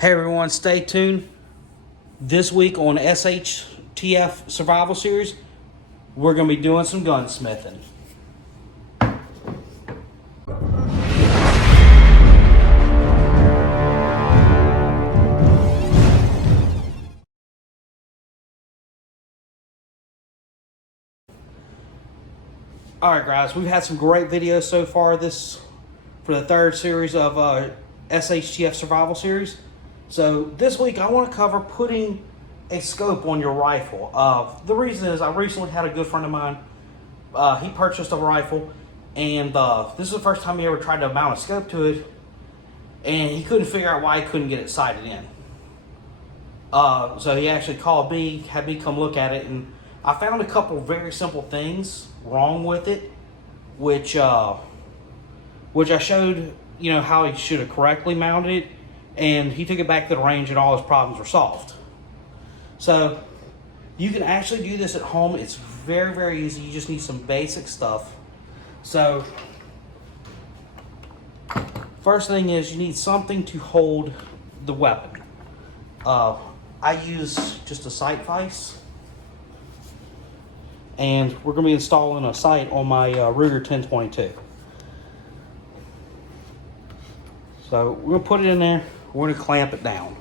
Hey everyone, stay tuned. This week on SHTF Survival Series, we're going to be doing some gunsmithing. Alright guys, we've had some great videos so far for the third series of SHTF Survival Series. So this week I want to cover putting a scope on your rifle. The reason is I recently had a good friend of mine, he purchased a rifle, and this is the first time he ever tried to mount a scope to it, and he couldn't figure out why he couldn't get it sighted in. So he actually called me, had me come look at it, and I found a couple very simple things wrong with it, which I showed, how he should have correctly mounted it, and he took it back to the range and all his problems were solved. So you can actually do this at home. It's very, very easy. You just need some basic stuff. So first thing is you need something to hold the weapon. I use just a sight vise, and we're going to be installing a sight on my Ruger 1022. So we're going to put it in there. We're going to clamp it down.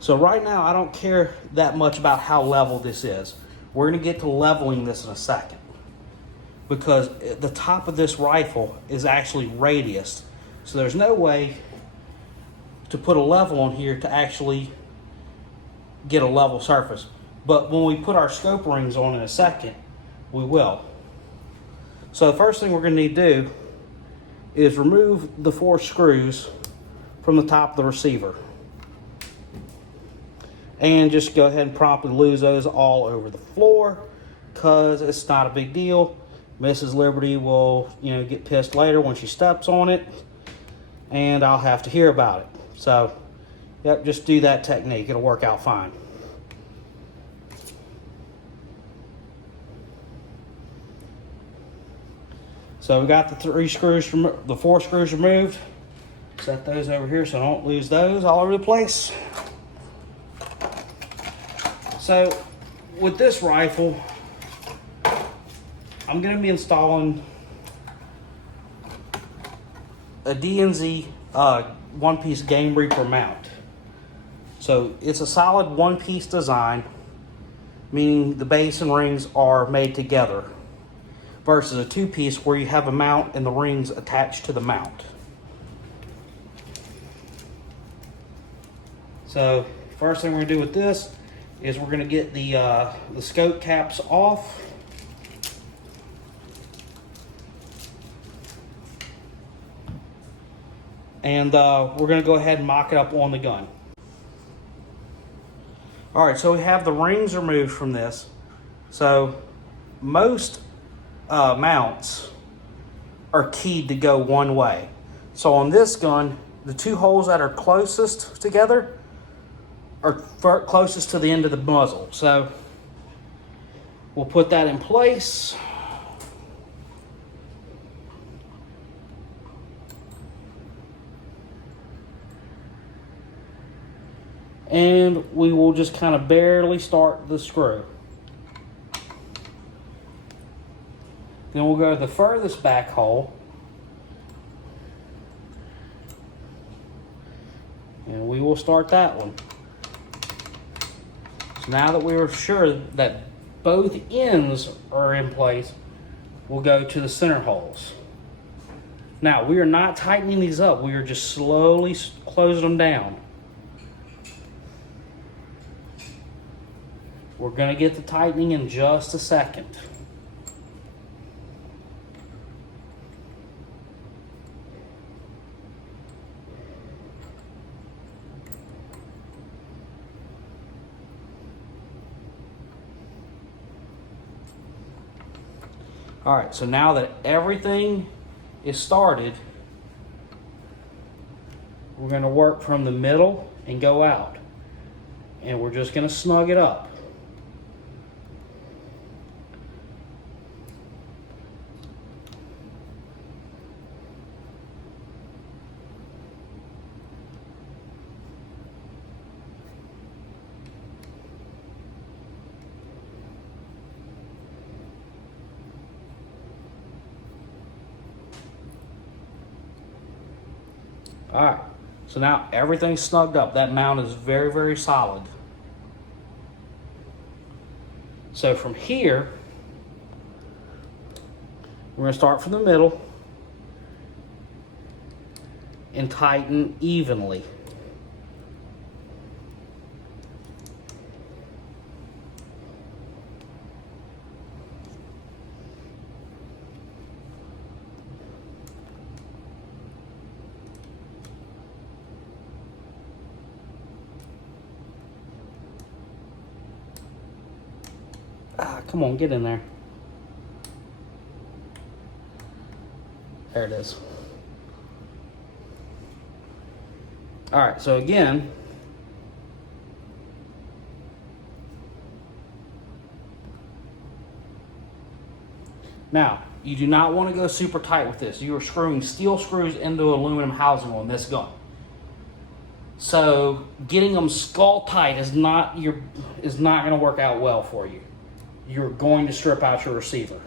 So right now I don't care that much about how level this is. We're going to get to leveling this in a second, because the top of this rifle is actually radiused. So there's no way to put a level on here to actually get a level surface. But when we put our scope rings on in a second, we will. So the first thing we're going to need to do is remove the 4 screws from the top of the receiver. And just go ahead and promptly lose those all over the floor, because it's not a big deal. Mrs. Liberty will, get pissed later when she steps on it, and I'll have to hear about it. So, yep, just do that technique. It'll work out fine. So we got the 4 screws removed. Set those over here so I don't lose those all over the place. So with this rifle, I'm going to be installing a DNZ one-piece Game Reaper mount. So it's a solid one-piece design, meaning the base and rings are made together, versus a 2-piece where you have a mount and the rings attached to the mount. So first thing we're going to do with this is we're going to get the scope caps off. And we're going to go ahead and mock it up on the gun. Alright, so we have the rings removed from this. So most mounts are keyed to go one way. So on this gun, the 2 holes that are closest together are closest to the end of the muzzle. So we'll put that in place. And we will just kind of barely start the screw. Then we'll go to the furthest back hole, and we will start that one. So now that we are sure that both ends are in place, we'll go to the center holes. Now, we are not tightening these up. We are just slowly closing them down. We're going to get the tightening in just a second. Alright, so now that everything is started, we're going to work from the middle and go out. And we're just going to snug it up. All right, so now everything's snugged up. That mount is very, very solid. So from here, we're going to start from the middle and tighten evenly. Ah, come on, get in there. There it is. All right, so again, now you do not want to go super tight with this. You are screwing steel screws into aluminum housing on this gun. So getting them skull tight is not going to work out well for you. You're going to strip out your receiver.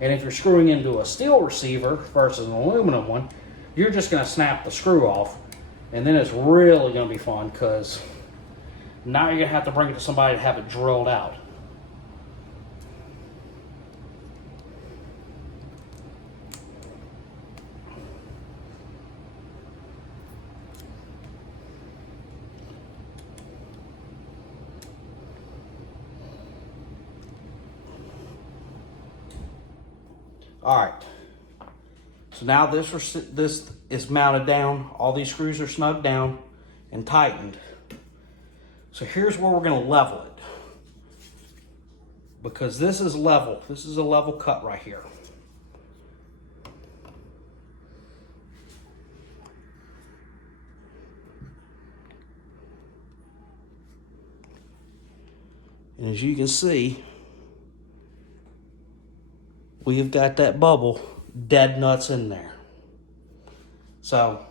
And if you're screwing into a steel receiver versus an aluminum one, you're just going to snap the screw off. And then it's really going to be fun because now you're going to have to bring it to somebody to have it drilled out. All right, so now this is mounted down. All these screws are snugged down and tightened. So here's where we're going to level it. Because this is level. This is a level cut right here. And as you can see, we've got that bubble dead nuts in there. So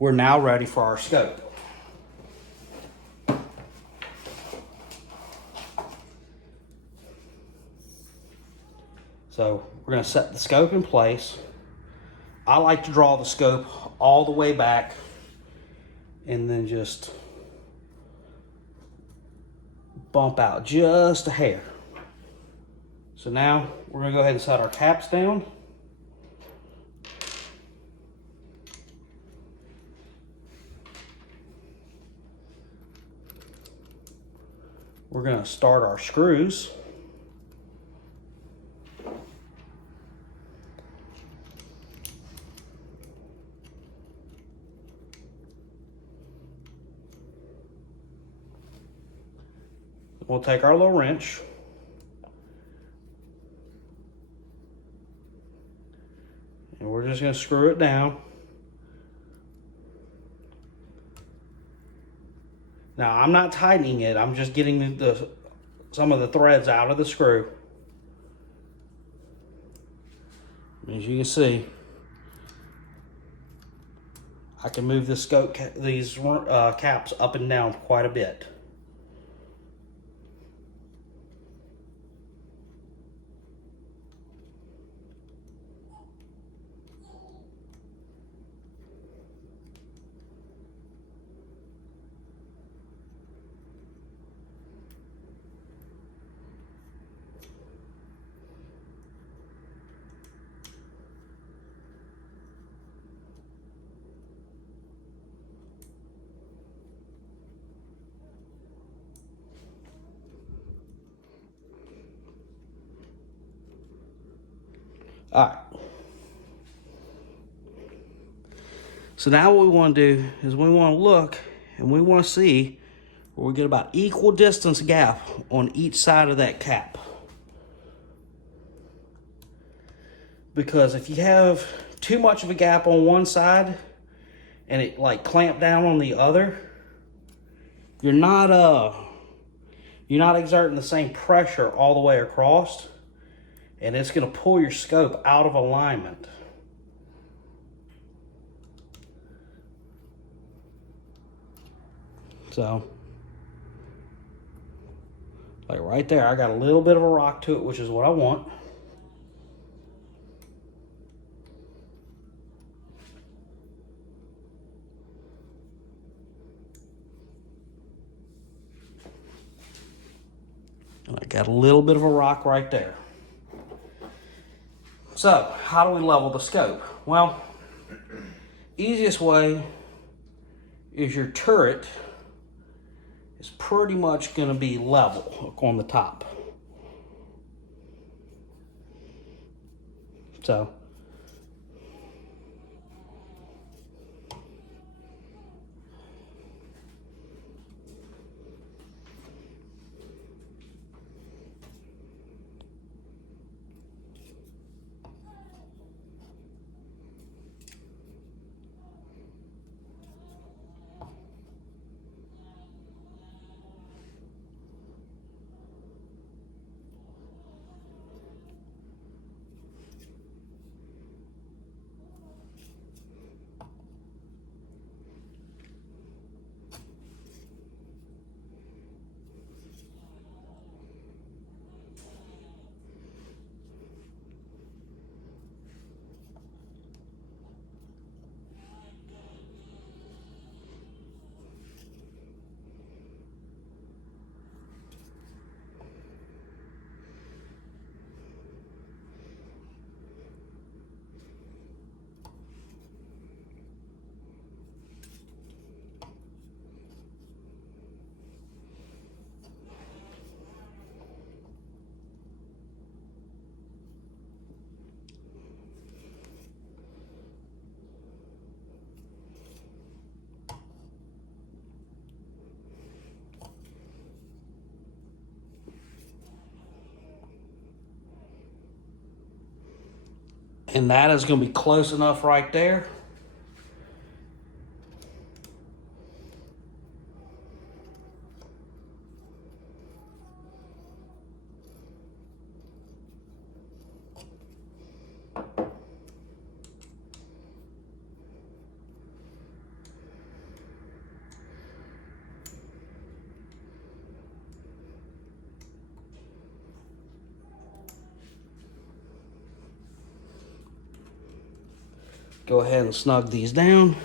we're now ready for our scope. So we're going to set the scope in place. I like to draw the scope all the way back and then just bump out just a hair. So now we're going to go ahead and set our caps down. We're going to start our screws. We'll take our little wrench. And we're just going to screw it down. Now, I'm not tightening it. I'm just getting some of the threads out of the screw. As you can see, I can move these caps up and down quite a bit. All right. So now what we want to do is we want to look and we want to see where we get about equal distance gap on each side of that cap. Because if you have too much of a gap on one side and it like clamped down on the other, you're not exerting the same pressure all the way across, and it's going to pull your scope out of alignment. So, like right there, I got a little bit of a rock to it, which is what I want. Got a little bit of a rock right there. So, how do we level the scope? Well, easiest way is your turret is pretty much going to be level on the top. So, and that is going to be close enough right there. Go ahead and snug these down.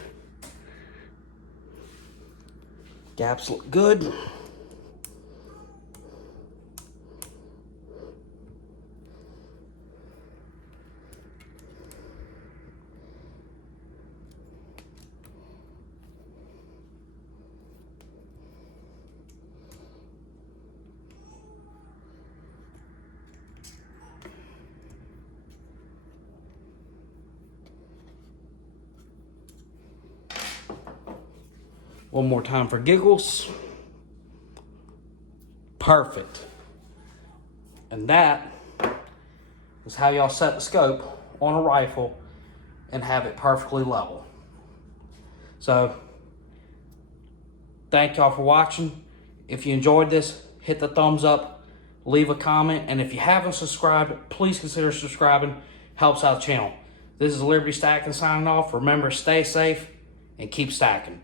Gaps look good. One more time for giggles. Perfect. And that is how y'all set the scope on a rifle and have it perfectly level. So, thank y'all for watching. If you enjoyed this, hit the thumbs up, leave a comment, and if you haven't subscribed, please consider subscribing. Helps out the channel. This is Liberty Stacking signing off. Remember, stay safe and keep stacking.